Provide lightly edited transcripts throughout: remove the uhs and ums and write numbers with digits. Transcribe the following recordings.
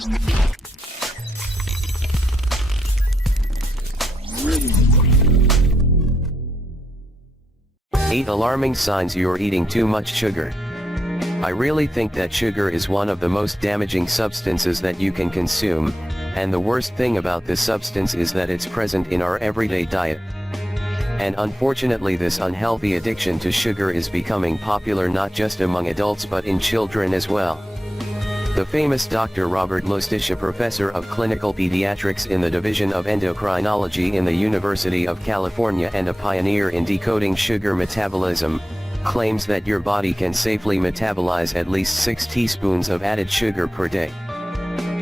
8 alarming signs you're eating too much sugar. I really think that sugar is one of the most damaging substances that you can consume, and the worst thing about this substance is that it's present in our everyday diet. And unfortunately, this unhealthy addiction to sugar is becoming popular not just among adults but in children as well. The famous Dr. Robert Lustig, a professor of clinical pediatrics in the Division of Endocrinology in the University of California and a pioneer in decoding sugar metabolism, claims that your body can safely metabolize at least 6 teaspoons of added sugar per day.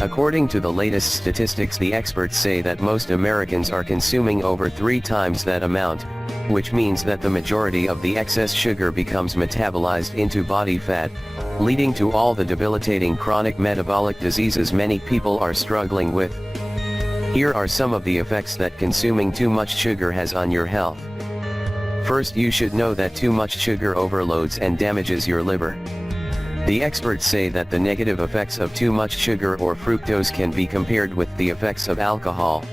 According to the latest statistics, the experts say that most Americans are consuming over 3 times that amount, which means that the majority of the excess sugar becomes metabolized into body fat, leading to all the debilitating chronic metabolic diseases many people are struggling with. Here are some of the effects that consuming too much sugar has on your health. First, you should know that too much sugar overloads and damages your liver. The experts say that the negative effects of too much sugar or fructose can be compared with the effects of alcohol.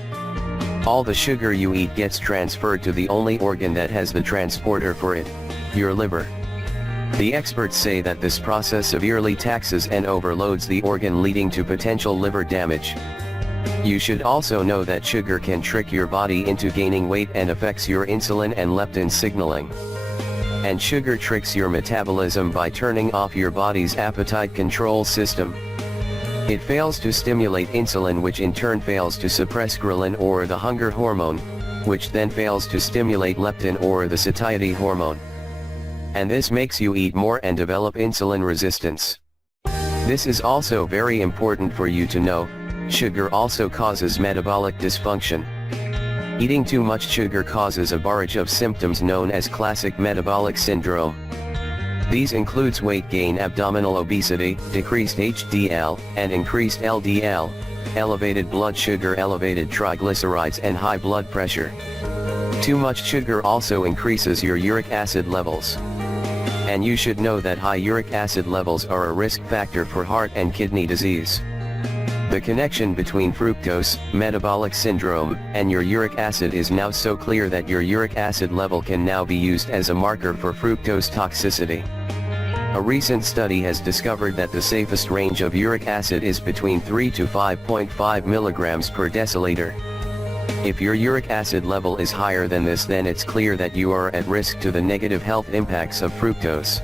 All the sugar you eat gets transferred to the only organ that has the transporter for it, your liver. The experts say that this process severely taxes and overloads the organ, leading to potential liver damage. You should also know that sugar can trick your body into gaining weight and affects your insulin and leptin signaling. And sugar tricks your metabolism by turning off your body's appetite control system. It fails to stimulate insulin, which in turn fails to suppress ghrelin, or the hunger hormone, which then fails to stimulate leptin, or the satiety hormone. And this makes you eat more and develop insulin resistance. This is also very important for you to know. Sugar also causes metabolic dysfunction. Eating too much sugar causes a barrage of symptoms known as classic metabolic syndrome. These includes weight gain, abdominal obesity, decreased HDL, and increased LDL, elevated blood sugar, elevated triglycerides, and high blood pressure. Too much sugar also increases your uric acid levels. And you should know that high uric acid levels are a risk factor for heart and kidney disease. The connection between fructose, metabolic syndrome, and your uric acid is now so clear that your uric acid level can now be used as a marker for fructose toxicity. A recent study has discovered that the safest range of uric acid is between 3 to 5.5 milligrams per deciliter. If your uric acid level is higher than this, then it's clear that you are at risk to the negative health impacts of fructose.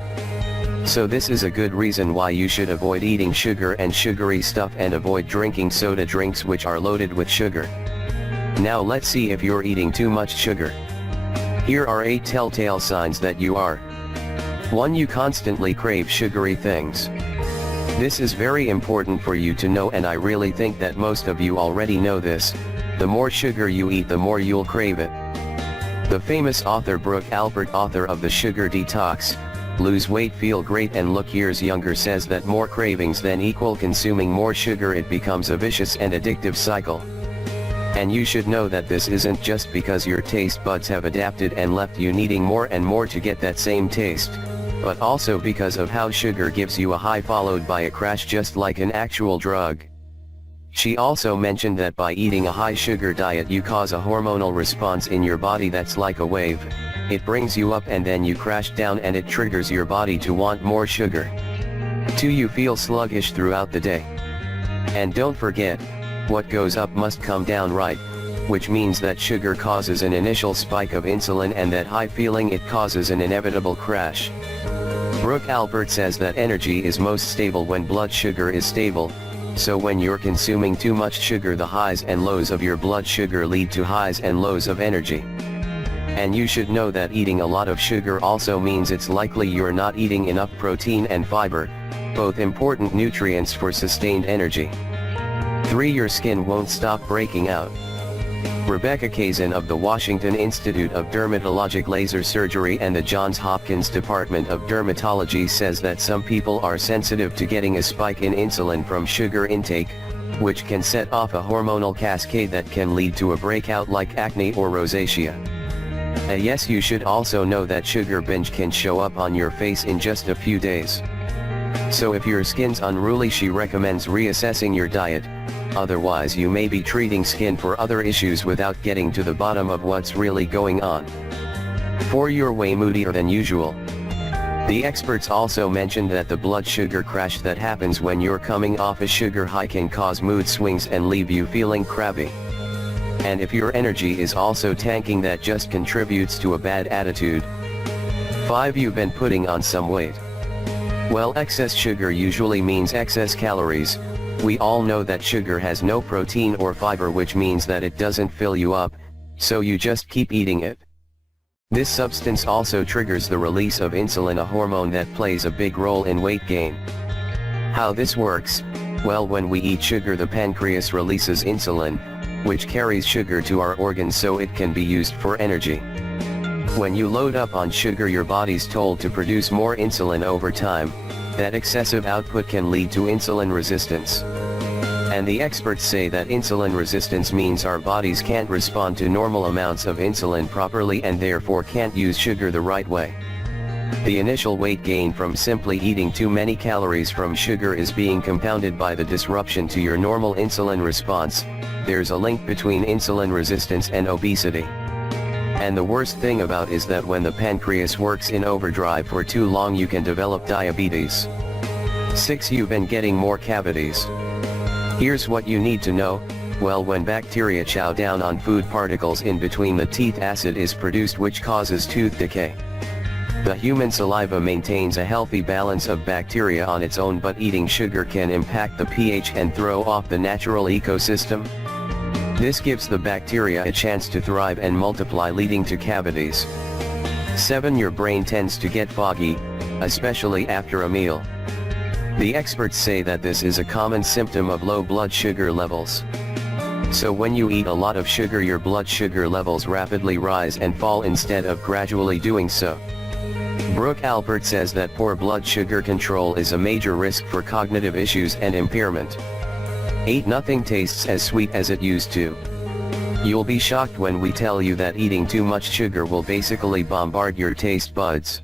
So this is a good reason why you should avoid eating sugar and sugary stuff, and avoid drinking soda drinks which are loaded with sugar. Now let's see if you're eating too much sugar. Here are 8 telltale signs that you are. 1. You constantly crave sugary things. This is very important for you to know, and I really think that most of you already know this. The more sugar you eat, the more you'll crave it. The famous author Brooke Albert, author of The Sugar Detox, Lose Weight, Feel Great, and Look Years Younger, says that more cravings then equal consuming more sugar. It becomes a vicious and addictive cycle. And you should know that this isn't just because your taste buds have adapted and left you needing more and more to get that same taste, but also because of how sugar gives you a high followed by a crash, just like an actual drug. She also mentioned that by eating a high sugar diet you cause a hormonal response in your body that's like a wave. It brings you up and then you crash down, and it triggers your body to want more sugar. 2. You feel sluggish throughout the day. And don't forget, what goes up must come down, right? Which means that sugar causes an initial spike of insulin, and that high feeling, it causes an inevitable crash. Brooke Albert says that energy is most stable when blood sugar is stable. So when you're consuming too much sugar, the highs and lows of your blood sugar lead to highs and lows of energy. And you should know that eating a lot of sugar also means it's likely you're not eating enough protein and fiber, both important nutrients for sustained energy. 3. Your skin won't stop breaking out. Rebecca Kazin of the Washington Institute of Dermatologic Laser Surgery and the Johns Hopkins Department of Dermatology says that some people are sensitive to getting a spike in insulin from sugar intake, which can set off a hormonal cascade that can lead to a breakout like acne or rosacea. Yes, you should also know that sugar binge can show up on your face in just a few days. So if your skin's unruly, she recommends reassessing your diet, otherwise you may be treating skin for other issues without getting to the bottom of what's really going on. 4. You're way moodier than usual. The experts also mentioned that the blood sugar crash that happens when you're coming off a sugar high can cause mood swings and leave you feeling crabby. And if your energy is also tanking, that just contributes to a bad attitude. 5. You've been putting on some weight. Well, excess sugar usually means excess calories. We all know that sugar has no protein or fiber, which means that it doesn't fill you up, so you just keep eating it. This substance also triggers the release of insulin, a hormone that plays a big role in weight gain. How this works? Well, when we eat sugar, the pancreas releases insulin, which carries sugar to our organs so it can be used for energy. When you load up on sugar, your body's told to produce more insulin over time. That excessive output can lead to insulin resistance. And the experts say that insulin resistance means our bodies can't respond to normal amounts of insulin properly and therefore can't use sugar the right way. The initial weight gain from simply eating too many calories from sugar is being compounded by the disruption to your normal insulin response. There's a link between insulin resistance and obesity. And the worst thing about is that when the pancreas works in overdrive for too long, you can develop diabetes. 6. You've been getting more cavities. Here's what you need to know. Well, when bacteria chow down on food particles in between the teeth, acid is produced which causes tooth decay. The human saliva maintains a healthy balance of bacteria on its own, but eating sugar can impact the pH and throw off the natural ecosystem. This gives the bacteria a chance to thrive and multiply, leading to cavities. 7. Your brain tends to get foggy, especially after a meal. The experts say that this is a common symptom of low blood sugar levels. So when you eat a lot of sugar, your blood sugar levels rapidly rise and fall instead of gradually doing so. Brooke Alpert says that poor blood sugar control is a major risk for cognitive issues and impairment. 8. Nothing tastes as sweet as it used to. You'll be shocked when we tell you that eating too much sugar will basically bombard your taste buds.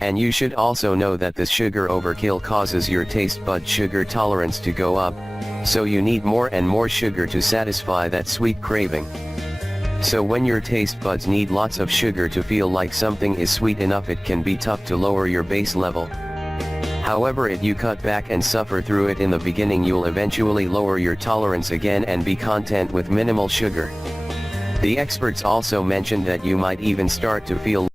And you should also know that this sugar overkill causes your taste bud sugar tolerance to go up, so you need more and more sugar to satisfy that sweet craving. So when your taste buds need lots of sugar to feel like something is sweet enough, it can be tough to lower your base level. However, if you cut back and suffer through it in the beginning, you'll eventually lower your tolerance again and be content with minimal sugar. The experts also mentioned that you might even start to feel